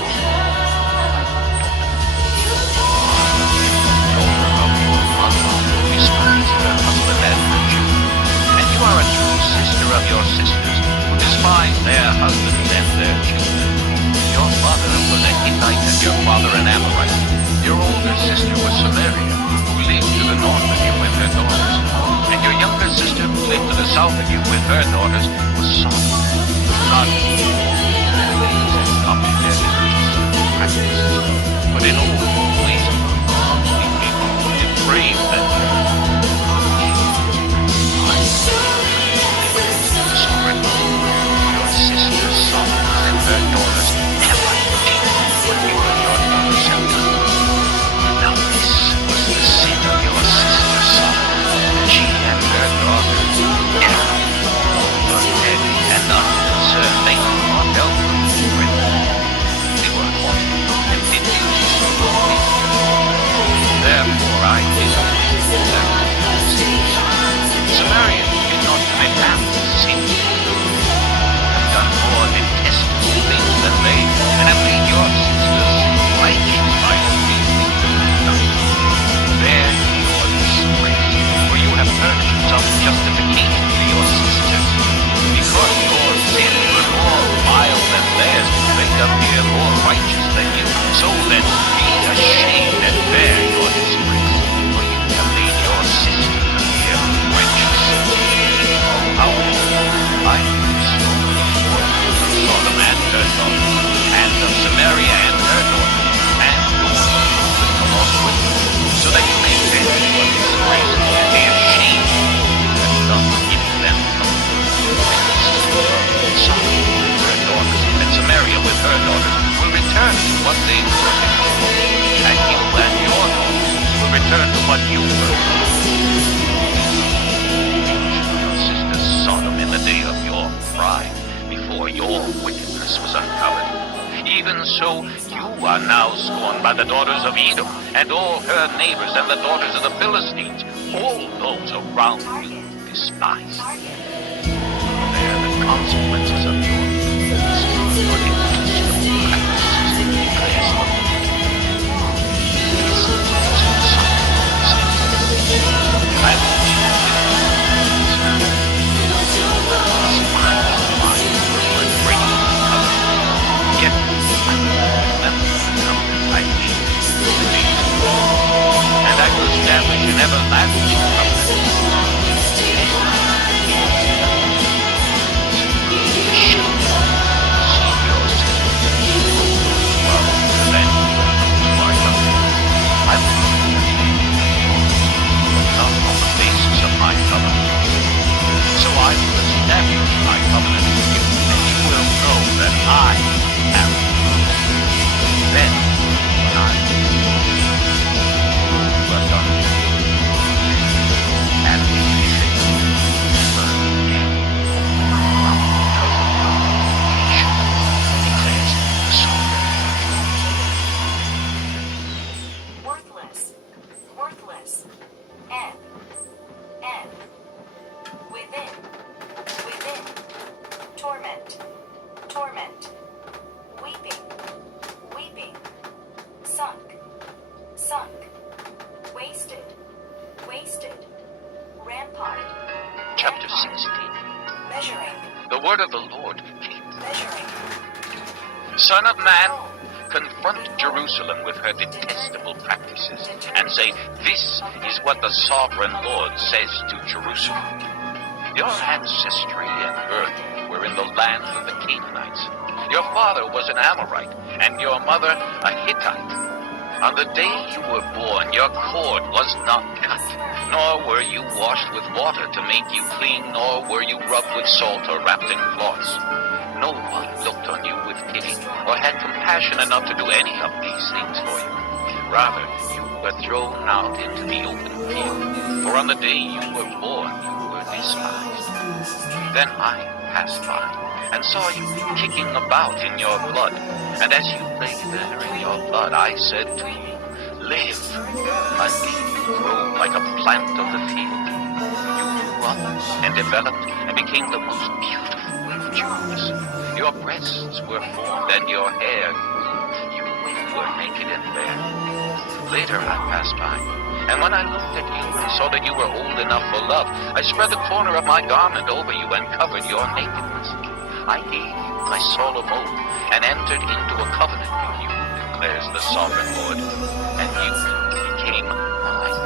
light. Daughter of your mother, despised her husband and her children. And you are a true sister of your sisters, who despise their husbands and their children. Your father was a Hittite and your father an Amorite. Your older sister was Samaria, who lived to the north of you with her daughters. And your younger sister, who lived to the south of you with her daughters, was Sodom. Not practices, but in all ways depraved and your sister Sodom and her daughters never did what you and your daughters have done. Now this was the sin of your sister Sodom. She and her daughters erred, dead and unconcerned. They did not help with them. They were haughty and did duty for me. Therefore I did them. Samaria did not commit half the sin. Have done more detestable things than they, and have made your sisters righteous by obeying them. There you are disgraced, for you have furnished some justification to your sisters. Because your sins were more vile than theirs, they appear more righteous than you. So then, be ashamed and bear your disgrace, for you have made your sisters appear righteous. However, I will restore Sodom and her daughters, and of Samaria and her daughters, and your daughters along with them, so that you may bear your disgrace and be ashamed, and not give them Sodom with her daughters, and Samaria with her daughters will return to what they were before, and you and your daughters will return to what you were. Your sister Sodom in the day of your pride, before your wickedness was uncovered. Even so, you are now scorned by the daughters of Edom, and all her neighbors, and the daughters of the Philistines. All those around you despise. They are the consequences of your and I will establish an everlasting covenant. My covenant. So I will establish my covenant with you, and you will know that I am God. Then, when I who have done it, and be worthless, and within, torment, weeping, sunk, wasted, rampart. Chapter 16. Measuring. The word of the Lord came. Measuring. Son of man, confront Jerusalem with her detestable practices, and say, this is what the sovereign Lord says to Jerusalem. Your ancestry and birth were in the land of the Canaanites. Your father was an Amorite, and your mother a Hittite. On the day you were born, your cord was not cut, nor were you washed with water to make you clean, nor were you rubbed with salt or wrapped in cloths. No one looked on you with pity, or had compassion enough to do any of these things for you. Rather, you were thrown out into the open field, for on the day you were born, you were despised. Then I passed by, and saw you kicking about in your blood, and as you lay there in your blood, I said to you, live, until you grow like a plant of the field. You grew up and developed and became the most beautiful of jewels. Your breasts were formed and your hair grew were naked and bare. Later I passed by, and when I looked at you and saw that you were old enough for love, I spread the corner of my garment over you and covered your nakedness. I gave you my solemn oath and entered into a covenant with you, declares the sovereign Lord, and you became mine.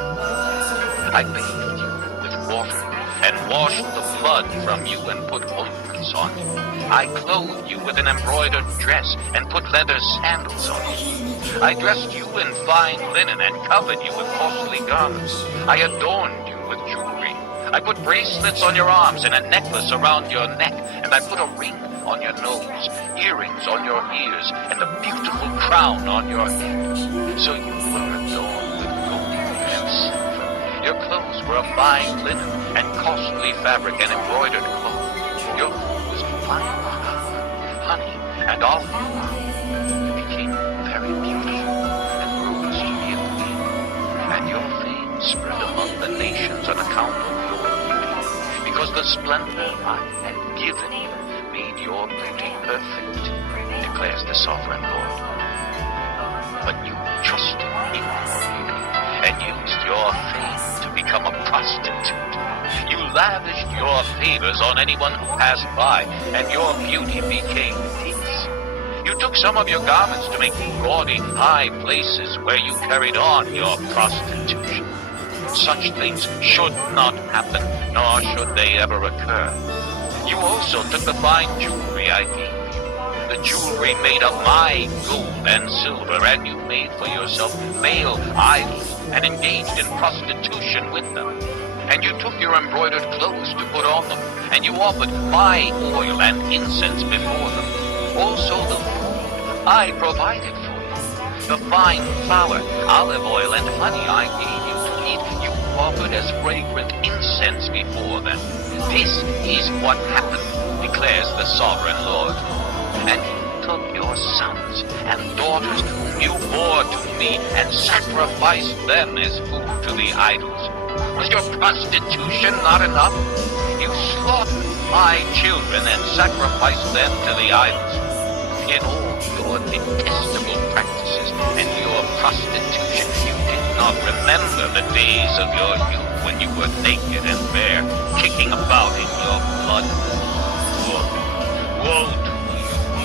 I bathed you with water and washed the blood from you and put ointments on you. I clothed you with an embroidered dress and put leather sandals on you. I dressed you in fine linen and covered you with costly garments. I adorned you with jewelry. I put bracelets on your arms and a necklace around your neck, and I put a ring on your nose, earrings on your ears, and a beautiful crown on your head. So you were adorned with gold and silver. Your clothes were of fine linen and costly fabric and embroidered cloth. Your food was fine honey and olive oil. You became very beautiful and rose to be a queen, and your fame spread among the nations on account of your beauty, because the splendor I had given you made your beauty perfect, declares the sovereign Lord. But you trusted in your beauty and used your fame to become a prostitute. You lavished your favors on anyone who passed by, and your beauty became his. You took some of your garments to make gaudy high places where you carried on your prostitution. Such things should not happen, nor should they ever occur. You also took the fine jewelry I gave you, the jewelry made of my gold and silver, and you made for yourself male idols and engaged in prostitution with them. And you took your embroidered clothes to put on them, and you offered my oil and incense before them. Also the food I provided for you, the fine flour, olive oil, and honey I gave you to eat, you offered as fragrant incense before them. This is what happened, declares the sovereign Lord. And you took your sons and daughters whom you bore to me and sacrificed them as food to the idols. Was your prostitution not enough? You slaughtered my children and sacrificed them to the idols. In all your detestable practices and your prostitution, you did not remember the days of your youth when you were naked and bare, kicking about in your blood. Woe to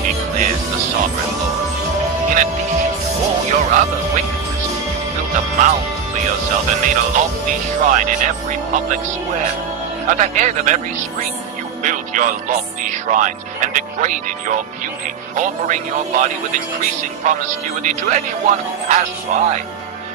you, declares the sovereign Lord. In addition to all your other wickedness, you built a mound for yourself and made a lofty shrine in every public square. At the head of every street, you built your lofty shrines and degraded your beauty, offering your body with increasing promiscuity to anyone who passed by.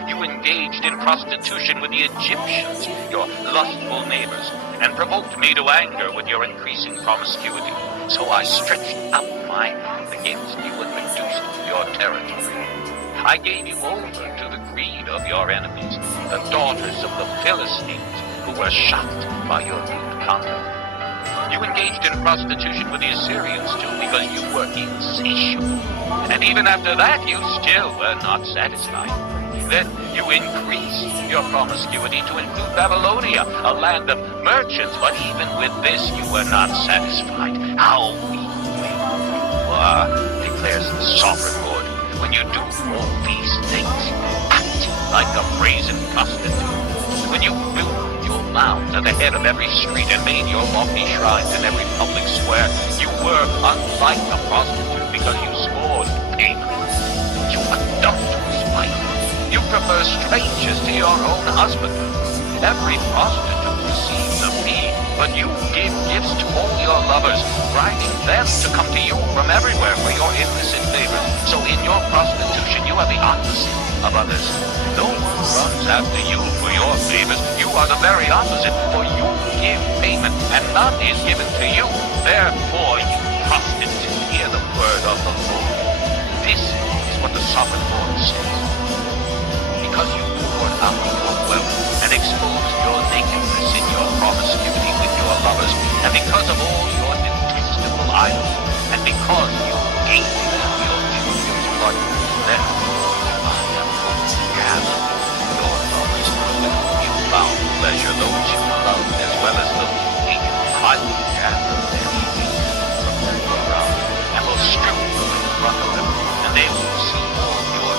You engaged in prostitution with the Egyptians, your lustful neighbors, and provoked me to anger with your increasing promiscuity. So I stretched out my hand against you and reduced your territory. I gave you over to the greed of your enemies, the daughters of the Philistines, who were shocked by your rude conduct. You engaged in prostitution with the Assyrians too, because you were insatiable. And even after that, you still were not satisfied. Then you increased your promiscuity to include Babylonia, a land of merchants, but even with this you were not satisfied. How weak you are, declares the sovereign Lord, when you do all these things, acting like a brazen prostitute. When you built your mounds at the head of every street and made your lofty shrines in every public square, you were unlike a prostitute because you scored payment. You adulterous wife. You prefer strangers to your own husband. Every prostitute receives a fee, but you give gifts to all your lovers, bribing them to come to you from everywhere for your illicit favor. So in your prostitution, you are the opposite of others. No one runs after you for your favors. You are the very opposite, for you give payment, and none is given to you. Therefore, you prostitute, hear the word of the Lord. This is what the sovereign Lord says. Because you poured out your wealth and exposed your nakedness in your promiscuity with your lovers, and because of all your detestable idols, and because you gave them your children's blood, therefore I am going to gather your lovers with whom you found pleasure, those you loved as well as those you hated. I will gather them from all around, and will strip them in front of them, and they will see all your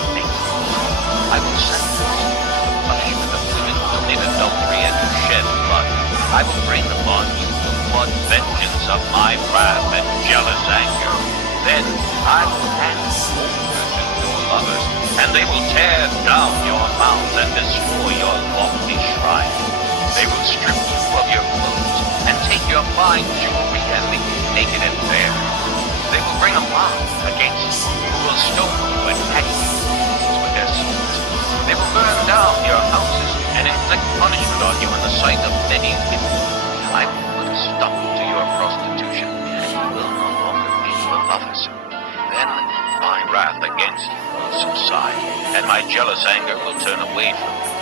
because of my wrath and jealous anger, then I will hand you over to your lovers, and they will tear down your mounds and destroy your lofty shrines. They will strip you of your clothes and take your fine jewelry and leave you naked and bare. They will bring a mob against you who will stone you and hack you with their swords. They will burn down your houses and inflict punishment on you in the sight of many people. I will put a stop to your prostitution, and you will no longer be your lovers. Then my wrath against you will subside, and my jealous anger will turn away from you.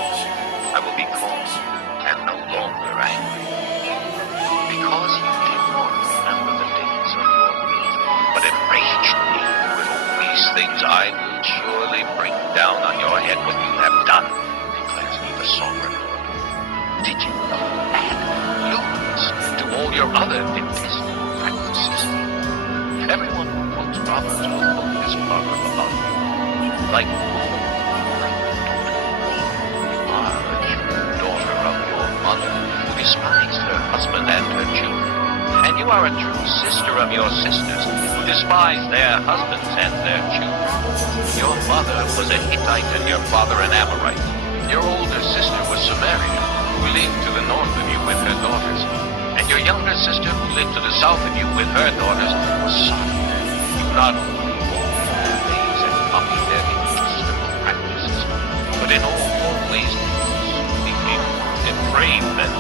I will be calm and no longer angry. Because you did not remember the days of your youth, but enraged me with all these things, I will surely bring down on your head what you have done, declares the sovereign Lord. Did you not add lewdness to all your other detestable practices? Everyone who quotes Proverbs will quote this proverb about you. Like daughter, you are a true daughter of your mother, who despised her husband and her children. And you are a true sister of your sisters, who despise their husbands and their children. Your mother was a Hittite and your father an Amorite. Your older sister was Samaria, who lived to the north of you with her daughters. And your younger sister, who lived to the south of you with her daughters, was Sodom. You not only walked in their ways and copied their detestable practices, but in all your ways became depraved and